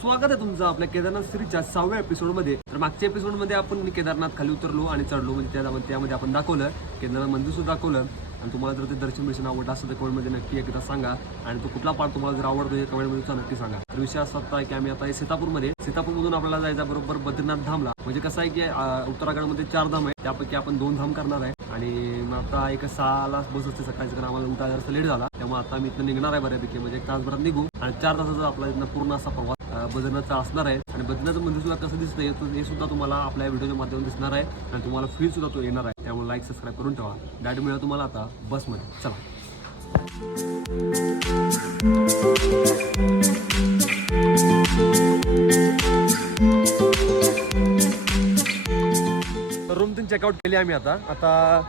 स्वागत आहे तुमचं आपल्या केदारनाथ सिरीजच्या सहाव्या एपिसोडमध्ये. तर मागच्या एपिसोडमध्ये आपण केदारनाथ खाली उतरलो आणि चढलो. म्हणजे त्या- त्यामध्ये आपण दाखवलं. केदारनाथ मंदिर सुद्धा दाखवलं. आणि तुम्हाला जर ते दर्शन बिर्शन आवडलं असेल तर कमेंटमध्ये नक्की एकदा सांगा. आणि तो कुठला पार्ट तुम्हाला जर आवडतो हे कमेंटमध्ये सुद्धा नक्की सांगा. तर विषय असा होता की आम्ही आता सीतापूरमध्ये. सीतापूरमधून आपल्याला जायचा बरोबर बद्रीनाथ धामला. म्हणजे कसं आहे की उत्तराखंडमध्ये चार धाम आहे त्यापैकी आपण दोन धाम करणार आहे. आणि मग आता एक सहाला बस असते सकाळची कारण आम्हाला उठायला जरासं लेट झाला. त्यामुळे आता मी इथं निघणार आहे बऱ्यापैकी. म्हणजे एक तासभरात निघू. आणि चार तासाचा आपला इथनं पूर्ण असा प्रवास अं, असणार आहे. आणि बद्रीनाथचं मंदिर म्हणजे सुद्धा कसं दिसतंय तो- हे सुद्धा तुम्हाला आपल्या व्हिडिओच्या माध्यमातून दिसणार आहे. आणि तुम्हाला फ्री सुद्धा तो येणार आहे. त्यामुळे लाईक सबस्क्राईब करून ठेवा. गाडी मिळेल तुम्हाला आता बसमध्ये. चला. रूम तीन चेकआउट केली आम्ही आता. आता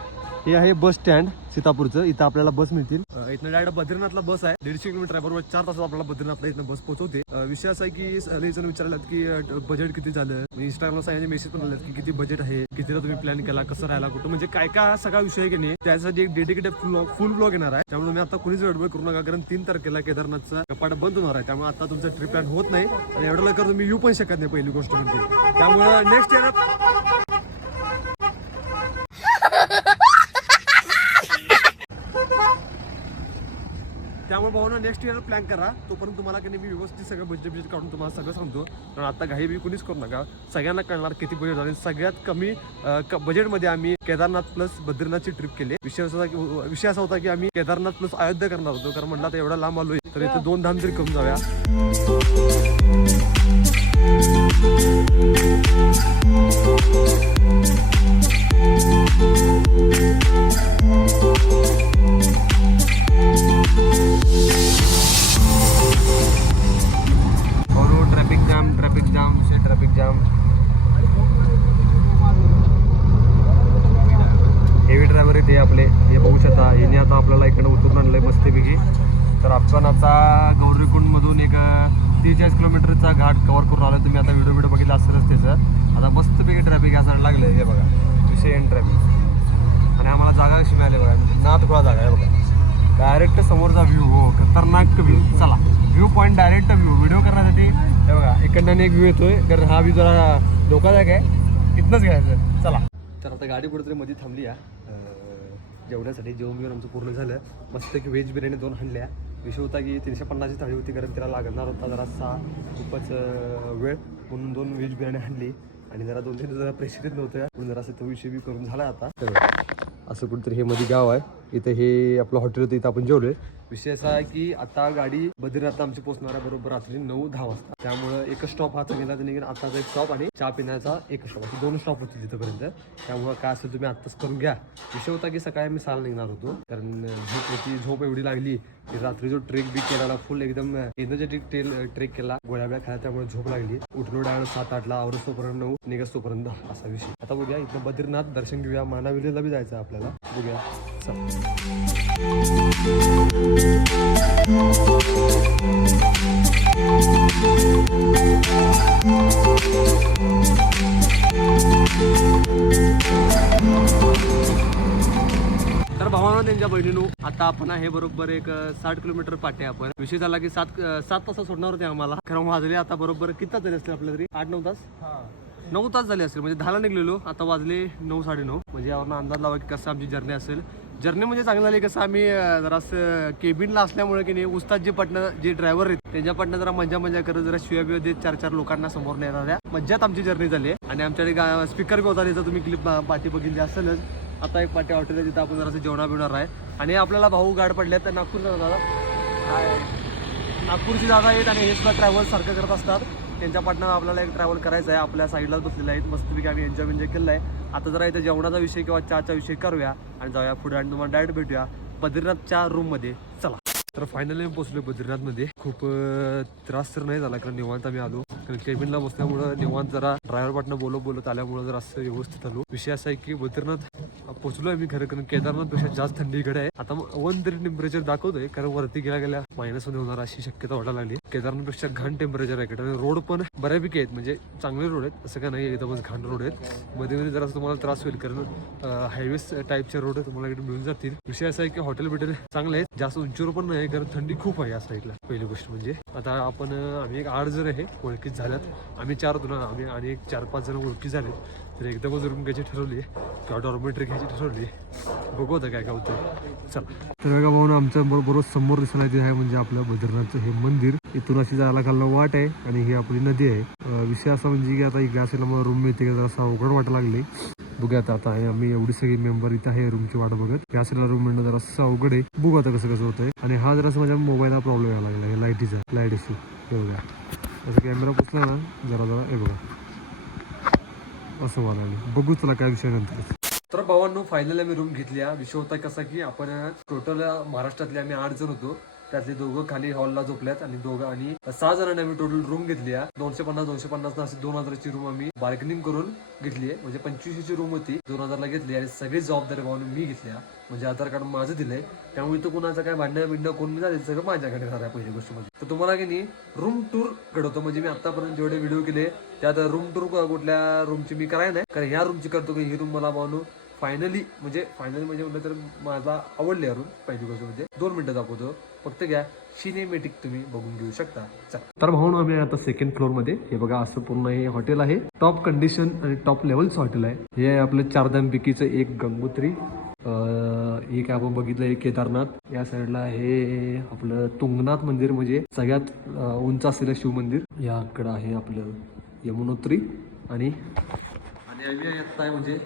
हे आहे बस स्टँड सीतापूरचं. इथं आपल्याला बस मिळतील. इथं इथनं डायरेक्ट बद्रीनाथला बस आहे. दीडशे किलोमीटर आहे बरोबर चार तासात आपल्याला बद्रीनाथला इथं बस पोहोचवते. विषय असा आहे की सगळे जण विचारलात की बजेट किती झालं? इंस्टाग्रामला सगळ्यांचे मेसेज पण आलेत की किती बजेट आहे? कितीला तुम्ही प्लॅन केला? कसं राहिला? कुठं? म्हणजे काय काय सगळा विषय आहे की नाही त्यासाठी एक डेडिकेटेड फुल फुल ब्लॉग येणार आहे. त्यामुळे मी आता कुणीच गडबड करू नका कारण तीन तारखेला केदारनाथचा कपाट बंद होणार आहे. त्यामुळे आता तुमचा ट्रिप प्लॅन होत नाही. आणि एवढं लवकर तुम्ही येऊ पण शकत नाही पहिली गोष्ट म्हणजे. त्यामुळे नेक्स्ट इयर त्यामुळे भावना नेक्स्ट इयर प्लॅन करा. तोपर्यंत तुम्हाला की नाही मी व्यवस्थित सगळं बजेट बजेट काढून तुम्हाला सगळं सांगतो. कारण आता घाई बी कुणीच करू नका. सगळ्यांना कळणार किती बजेट झाले. सगळ्यात कमी क- बजेटमध्ये आम्ही केदारनाथ प्लस बद्रीनाथची ट्रिप केली. विषय असा की विषय असा होता की आम्ही केदारनाथ प्लस अयोध्या करणार होतो. कारण म्हटलं आता एवढा लांब आलोय तर इथे दोन धाम तरी करून जाऊया. मस्तपैकी तर आपण आता गौरीकुंडमधून एक त्रेचाळीस किलोमीटरचा घाट कव्हर करून आलो तुम्ही आता व्हिडिओ व्हिडिओ बघितला असेलच त्याचं. आता मस्तपैकी ट्रॅफिक असं लागलं हे बघा. विषय एन ट्रॅफिक आणि आम्हाला जागा कशी मिळाली बघा. नाथ गोळा जागा आहे बघा. डायरेक्ट समोरचा व्ह्यू हो खतरनाक व्ह्यू चला view point direct view video करण्यासाठी हे बघा इकडनं एक व्ह्यू येतोय. कारण हा व्ह्यू जरा धोकादायक आहे. इथनंच घ्यायचं. चला. तर आता गाडी कुठेतरी मध्ये थांबली आहे. जेवण्यासाठी जेवण बिवण आमचं पूर्ण झालं. मस्त की व्हेज बिर्याणी दोन हाणल्या विषय होता की तीनशे पन्नासची थाळी होती कारण तिला लागणार होता जरा सहा. खूपच वेळ. म्हणून दोन व्हेज बिर्याणी हाणली आणि जरा दोन तीन जरा प्रेशर येत नव्हतं म्हणून जरा असं तो विषय बी करून झाला आता. असं कुठेतरी हे मध्ये गाव आहे. इथं हे आपलं हॉटेल होतं इथं आपण जेवलोय. विषय असा आहे की आता गाडी बद्रीनाथ आमची पोहोचणार आहे बरोबर रात्री नऊ दहा वाजता. त्यामुळं एक स्टॉप हा गेला तर निघेल आताचा एक स्टॉप आणि चहा पिण्याचा एक स्टॉप असे दोन स्टॉप होते तिथपर्यंत. त्यामुळं काय असेल तुम्ही आत्ताच करून घ्या. विषय होता की सकाळी मी साल निघणार होतो. कारण झोप होती झोप एवढी लागली की रात्री जो ट्रेक बी केला फुल एकदम एनर्जेटिक ट्रेल ट्रेक केला गोळ्या बिळ्या खायला त्यामुळे झोप लागली. उठलो डाळ सात आठला आवरस तोपर्यंत नऊ निघस तोपर्यंत असा विषय. आता बघूया इथं बद्रीनाथ दर्शन घेऊया. मानाविरीला बी जायचं आहे आपल्याला. बघूया. तर भावानं त्यांच्या बहिणीनो आता आपण आहे बरोबर एक साठ किलोमीटर पाटे आपण. विषय झाला की सात सात तास सोडणार होते आम्हाला. खरं वाजले आता बरोबर किती तास झाले असतील आपल्या तरी? आठ नऊ तास? नऊ तास झाले असेल म्हणजे दहाला निघलेलो. आता वाजले नऊ साडेनऊ म्हणजे यावरनं अंदाज लावा की कसं आमची जर्नी असेल. जर्नी म्हणजे चांगली झाली कसं आम्ही जरासं केबिनला असल्यामुळे की नाही उस्ताद जे पटणं जे ड्रायव्हर आहेत त्यांच्यापटनं जरा मजा मजा करत जरा शिव्या बिव्या देत चार चार लोकांना समोर नाही त्या मज्जात आमची जर्नी झाली. आहे. आणि आमच्याकडे स्पीकर बी होता त्याचा तुम्ही क्लिप पाठी बघितली असेलच. आता एक पाठी हॉटेल आहे तिथं आपण जरासं जेवणा बिवणार आहे आणि आपल्याला भाऊ गाड पडले तर नागपूरचा दादा. नागपूरची जागा आहेत आणि हे सुद्धा ट्रॅव्हल सारखं करत असतात. त्यांच्या पाटणं आपल्याला एक ट्रॅव्हल करायचं आहे आपल्या साईडला बसलेलं आहेत. मस्तपैकी आम्ही एन्जॉय एन्जॉय केलं आहे आता जरा इथं जेवणाचा विषय किंवा चहाचा विषय करूया आणि जाऊया पुढे आणि तुम्हाला डायरेक्ट भेटूया बद्रीनाथच्या रूममध्ये चला. तर फायनली मी पोहोचलो बद्रीनाथमध्ये. खूप त्रास तर नाही झाला कारण निवांत आम्ही आलो. कारण केबिनला बसल्यामुळं निवांत जरा ड्रायव्हर पाटणं बोलत बोलत आल्यामुळं जरा असं व्यवस्थित आलो. विषय असा आहे की बद्रीनाथ पोहोचलोय मी खरं कारण केदारनाथपेक्षा जास्त थंडी इकडे आहे. आता वन तरी टेम्परेचर दाखवतोय कारण वरती गेल्या गेल्या मायनसमध्ये होणार अशी शक्यता वाटायला लागली. केदारनाथपेक्षा घाण टेम्परेचर आहे इकडे. रोड पण बऱ्यापैकी आहेत म्हणजे चांगले रोड आहेत. असं काय नाही एकदमच घाण रोड आहेत. मध्ये मध्ये जरा तुम्हाला त्रास होईल कारण हायवेज टाईपचे रोड तुम्हाला इकडे मिळून जातील. विषय असा आहे की हॉटेल बिटेल चांगले आहेत. जास्त उंचीवर पण नाही आहे कारण थंडी खूप आहे या साईडला. पहिली गोष्ट म्हणजे आता आपण आम्ही एक आठ जण आहे ओळखीत झाल्यात. आम्ही चार जण आम्ही आणि एक चार पाच जण ओळखी झाले तर एकदमच रूम घ्यायची ठरवली किंवा डॉर्मेटरी घ्यायची ठरवली बघू आता काय काय होतं चला. तर बघा भाऊ आमच्या बरोबर समोर दिसायला आहे म्हणजे आपलं बद्रीनाथचं हे मंदिर. इथून अशी जायला खाल्ला वाट आहे आणि ही आपली नदी आहे. विषय असा म्हणजे की आता इकडे असेल मला रूम मिळते का जरा अवघड वाटायला लागली बघूया आता आहे आम्ही एवढी सगळी मेंबर इथं आहे रूमची वाट बघत. या सगळ्या रूम मिळणं जरासं अवघड आहे. बघू आता कसं कसं होतंय. आणि हा जरा माझ्या मोबाईलला प्रॉब्लेम यायला लागला आहे लाईटीचा लाइट इश्यू हे बघा. असं कॅमेरा पुसला ना जरा जरा हे बघा. असं व्हायला लागलं. बघू चला काय विषय नंतर. तर भावांनो फायनल आम्ही रूम घेतली. विषय होता कसा की आपण टोटल महाराष्ट्रातले आम्ही आठ जण होतो. त्यातले दोघं खाली हॉलला झोपल्यात आणि दोघं आणि सहा जणांनी आम्ही टोटल रूम घेतली आहे. दोनशे पन्नास दोनशे पन्नास अशी दोन हजाराची रूम आम्ही बार्गेनिंग करून घेतली आहे. म्हणजे पंचवीसशेची रूम होती दोन हजारला घेतली आणि सगळी जबाबदारी भावानं मी घेतल्या म्हणजे आधार कार्ड माझं दिलंय. त्यामुळे तो कुणाचं काय भांडणं बिंडणं कोण मी झालं सगळं माझ्याकडे राहणार आहे पहिली गोष्ट म्हणजे. तर तुम्हाला की नाही रूम टूर घडवतो. म्हणजे मी आतापर्यंत जेवढे व्हिडिओ केले त्यात रूम टूर कुठल्या रूमची मी कराय नाही. कारण ह्या रूमची करतो की ही रूम मला भावनो फायनली म्हणजे फायनली म्हणजे म्हटलं तर मला आवडली रूम पहिली गोष्ट म्हणजे. दोन मिनिटं दाखवतो. फक्त घ्या. सिनेमॅटिक तुम्ही बघून घेऊ शकता. तर भाऊन आम्ही आता सेकंड फ्लोरमध्ये. हे बघा असं पूर्ण हे हॉटेल आहे. टॉप कंडिशन आणि टॉप लेवलचं हॉटेल आहे. हे आपलं आपलं चारधामपैकीचं एक गंगोत्री. एक आपण बघितलं एक केदारनाथ. या साईडला हे आपलं तुंगनाथ मंदिर म्हणजे सगळ्यात उंच असलेलं शिव मंदिर. याकडं आहे आपलं यमुनोत्री. आणि आणि आम्ही आता आहे म्हणजे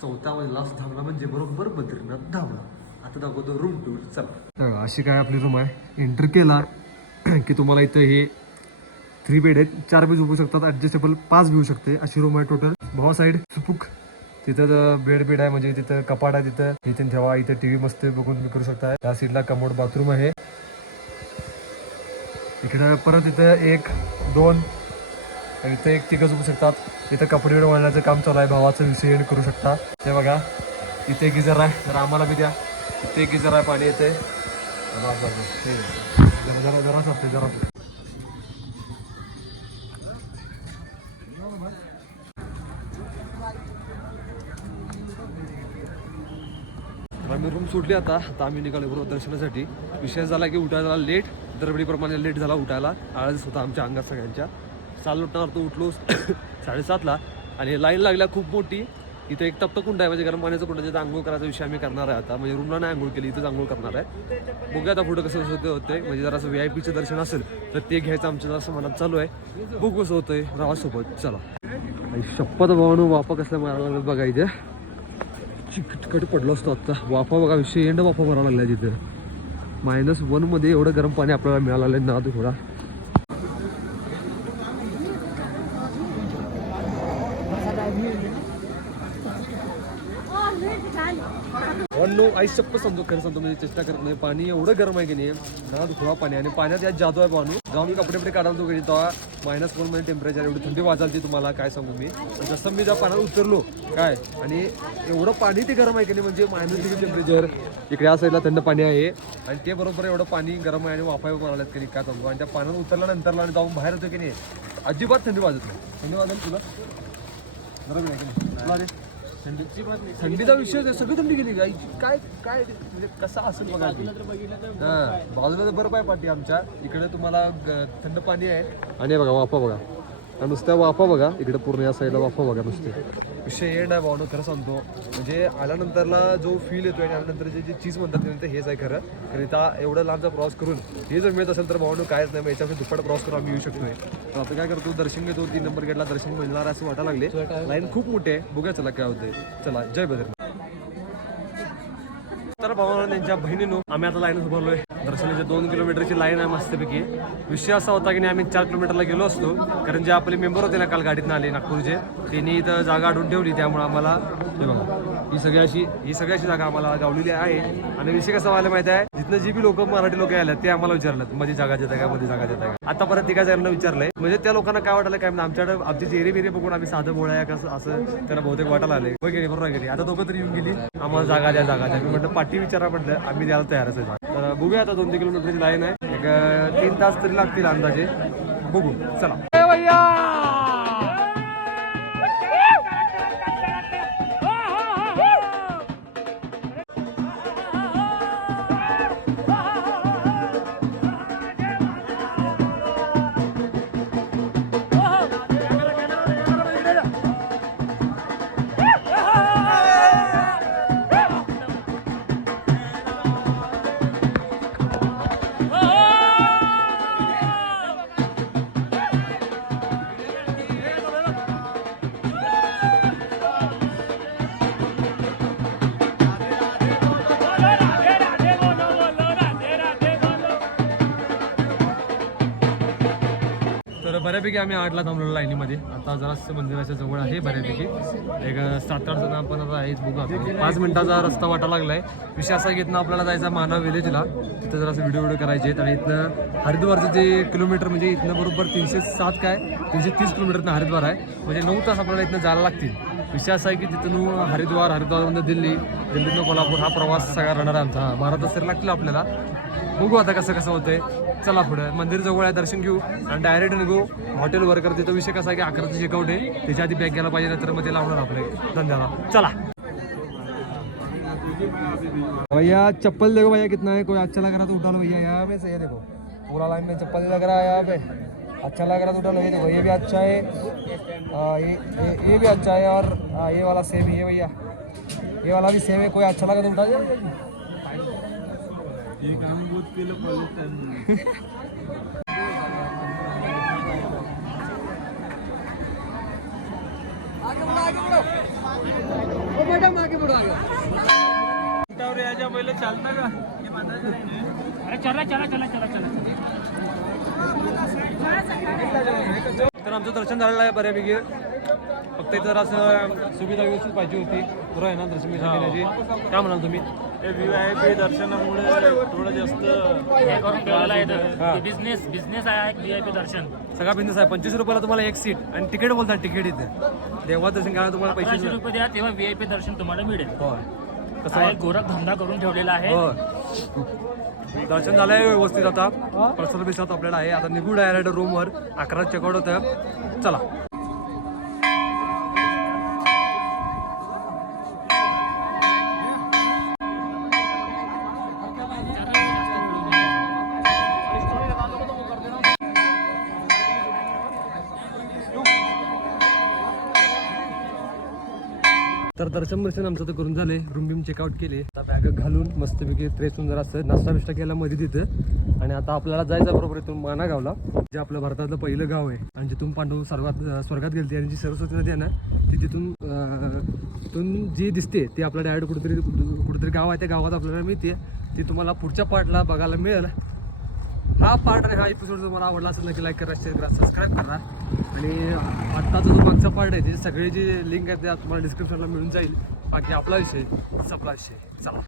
चौथा लास्ट धावला म्हणजे बरोबर बद्रीनाथ धावला आता दाखवतो रूम टूर चला. अशी काय आपली रूम आहे. एंटर केला की तुम्हाला इथं हे थ्री बेड आहेत. चार बी झोपू शकतात. ॲडजस्टेबल पाच घेऊ शकते. अशी रूम आहे टोटल भावा साईड सुपूक. तिथं बेड बेड आहे. म्हणजे तिथं कपाट आहे तिथं. इथे ठेवा. इथं टी व्ही मस्त बघून तुम्ही करू शकता. त्या सीटला कमोड बाथरूम आहे. इकडं परत इथं एक दोन. इथं एक तिघं झोपू शकतात. इथं कपडे वाढण्याचं वळण्याचं काम चालू आहे. भावाचं विषय करू शकता. ते बघा. इथे गिझर आहे. तर आम्हाला बी द्या. ते की जरा पाणी येते जरा जरा जरा जरा असते जरा आम्ही रूम सुटली आता. आता आम्ही निघालो बरोबर दर्शनासाठी. विषय झाला की उठायला लेट दरवेळीप्रमाणे लेट झाला उठायला. आळस होता आमच्या अंगात सगळ्यांच्या. चाल उठणार तो उठलो साडेसातला. आणि लाईन लागल्या खूप मोठी. इथं एक तप्त कुंड आहे म्हणजे गरम पाण्याचं कुंड जिथं आंघोळ करायचा विषय आम्ही करणार आहे आता. म्हणजे रूमला नाही आंघोळ केली इथंच आंघोळ करणार आहे. बघूया आता पुढं कसं होतं होते म्हणजे जरा असं व्ही आय पीचं दर्शन असेल तर ते घ्यायचं आमच्या जरासं मनात चालू आहे. बघू कसं होतंय रावासोबत. चला. आई शपथ भावानं वापा कसल्या मारायला लागलं बघा इथे चिकटकट पडलो असतो आता. वाफा बघा विषय एंड वाफा भरावा लागला तिथं. मायनस वनमध्ये एवढं गरम पाणी आपल्याला मिळालं ना थोडा वन समजो समजतो खरं सांगतो म्हणजे चेष्टा करत नाही. पाणी एवढं गरम आहे की नाही ना थोडा पाणी. आणि पाण्यात यात जादू आहे पाणी जेव्हा मी कपडे बिपडे काढायला तो तेव्हा मायनस वनमध्ये टेम्परेचर एवढी थंडी वाजालती तुम्हाला काय सांगू मी. जसं मी त्या पाण्यात उतरलो काय? आणि एवढं पाणी ते गरम आहे की नाही म्हणजे मायनस डिग्री टेम्परेचर इकडे या साईडला थंड पाणी आहे. आणि ते बरोबर एवढं पाणी गरम आहे आणि वाफाय करायला की नाही काय सांगू? आणि त्या पाण्यात उतरल्यानंतरला आणि जाऊन बाहेर होतो की नाही अजिबात थंडी वाजत नाही. थंडी वाजेल तुला? बरोबर आहे की नाही? थंडीचा विषय आहे, सगळी थंडी गेली काय काय काय म्हणजे कसं असेल बघा हा बाजूला तर बरं आहे पाठी आमच्या. इकडे तुम्हाला ग- थंड पाणी आहे. आणि हे बघा वाफा बघा. नुसत्या वाफा बघा. इकडे पूर्ण या साईडला वाफा बघा नुसते. विषय हे नाही भावनं खरं सांगतो. म्हणजे आल्यानंतरला जो फील येतो आणि आल्यानंतर जे जे चीज म्हणतात ते हेच आहे खरं. कारण इथं एवढा लांबचा प्रवास करून हे जर मिळत असेल तर भावनं कायच नाही मग याच्यामध्ये दुप्पट प्रवास करून आम्ही येऊ शकतोय. तर आता काय करतो दर्शन घेतो तीन नंबर गेटला दर्शन मिळणार असं वाटायला लागले. लाईन खूप मोठी आहे. बघूया चला काय होतंय. चला जय बदर तर भावानं त्यांच्या बहिणीनो आम्ही आता लाईन उभारलोय दर्शनाच्या दोन किलोमीटरची लाईन आहे मस्तपैकी. विषय असा होता की नाही आम्ही चार किलोमीटरला गेलो असतो. कारण जे आपले मेंबर होते ना काल गाडीतनं आले नागपूरचे त्यांनी इथं जागा अडून ठेवली त्यामुळे आम्हाला हे बघा. ही सगळी अशी ही सगळी अशी जागा आम्हाला गावलेली आहे. आणि विषय कसा व्हायला माहिती आहे? जिथनं जी बी लोक मराठी लोक आले ते आम्हाला विचारलं मध्ये जागा देत का मध्ये जागा देत का? आता परत तिघा जणांना विचारलंय. म्हणजे त्या लोकांना काय वाटलं काय आमच्याकडे आमची चेहरे बिरे बघून आम्ही साधं बोळ कसं असं त्यांना बहुतेक वाटायला आले होय की नाही? बरोबर आहे नाही? आता दोघं तरी येऊन गेली. आम्हाला जागा द्या जागा द्या. मी म्हटलं पाठी विचारा म्हटलं. आम्ही द्यायला तयारच आहे. तर बघूया आता दोन तीन किलोमीटरची लाईन आहे. एक तीन तास तरी लागतील अंदाजे. बघू. चला. बऱ्यापैकी आम्ही आठला थांबलेलो लाईनीमध्ये. आता जरासं मंदिराच्या जवळ आहे बऱ्यापैकी. एक सात आठ जण आपण आता आहेच बघू आपण. पाच मिनिटाचा रस्ता वाटा लागलाय. विषय असा की इथनं आपल्याला जायचा मानव विलेजला. तिथं जरासं व्हिडिओ व्हिडिओ करायचे आहेत. आणि इथनं हरिद्वारचं जे किलोमीटर म्हणजे इथनं बरोबर तीनशे सात काय? तीनशे तीस किलोमीटरनं हरिद्वार आहे. म्हणजे नऊ तास आपल्याला इथनं जायला लागतील. विषय असा आहे की तिथून हरिद्वार हरिद्वारमधून दिल्ली दिल्लीतून कोल्हापूर हा प्रवास सगळा राहणार आमचा. बारा तास तरी लागतील आपल्याला. बघू आता कसं कसं होतंय. चला पुढे. मंदिर जवळ आहे दर्शन घेऊ. आणि डायरेक्ट निघू. हॉटेल वर्कर तिथं विषय कसा आहे की अकराचं चेकआउट आहे. त्याच्या आधी बॅग घ्यायला पाहिजे नंतर मग ते लावणार आपले. धंद्याला. चला. भैया चप्पल देखो भैया कितना है? कोई अच्छा लग रहा तो उठा लो भैया. यहाँ पे सही देखो. पूरा लाइन में चप्पल लग रहा है यहाँ पे. अच्छा लग रहा तो उठा लो. ये देखो ये भी अच्छा है. आ, ये, ये ये भी अच्छा है और आ, ये वाला सेम ही है भैया. ये वाला भी सेम है. कोई अच्छा लगा तो उठा जाए अरे चला चला चला चला चला तर आमचं दर्शन झालेलं आहे बऱ्यापैकी. फक्त इथं जरा असं सुविधा व्यवस्थित पाहिजे होती. बरं आहे ना दर्शन बिर्शन घेण्याची. काय म्हणाल तुम्ही? व्ही आय पी दर्शनामुळे थोडं जास्त हे. करून बिझनेस बिझनेस आहे व्ही आय पी दर्शन. सगळा बिझनेस आहे. पंचवीस रुपयाला तुम्हाला एक सीट आणि तिकीट बोलतात तिकीट इथे. देवा दर्शन घ्यायला तुम्हाला पैसे अकराशे रुपये द्या तेव्हा व्ही आय पी दर्शन तुम्हाला मिळेल. हो कसं हा एक गोरख धंदा करून ठेवलेला आहे. दर्शन झालंय व्यवस्थित आता. बिसाद आपल्याला आहे. आता निघू डायरेक्ट रूमवर अकरा चेकआउट होतं. चला. तर दर्शन दर्शन आमचं तर करून झाले. रूम बिम चेकआउट केले. आता बॅग घालून मस्तपैकी त्रेसून जरा असं नाश्ता बिष्टा केला मध्ये तिथं. आणि आता आपल्याला जायचं बरोबर इथून माना गावला जे आपलं भारतातलं पहिलं गाव आहे. आणि जिथून पांडव सर्वात स्वर्गात गेलते आणि जी सरस्वती नदी आहे ना ती तिथून तिथून जी दिसते ती आपल्या डायरेक्ट कुठेतरी कुठेतरी गाव आहे. त्या गावात आपल्याला मिळते. ती तुम्हाला पुढच्या पार्टला बघायला मिळेल. हा पार्ट आणि हा एपिसोड जर मला आवडला असेल नक्की लाईक करा शेअर करा सबस्क्राईब करा. आणि आत्ताचा जो मागचा पार्ट आहे त्याचे सगळे जे लिंक आहेत ते तुम्हाला डिस्क्रिप्शनला मिळून जाईल. बाकी आपला विषय सपला विषय. चला.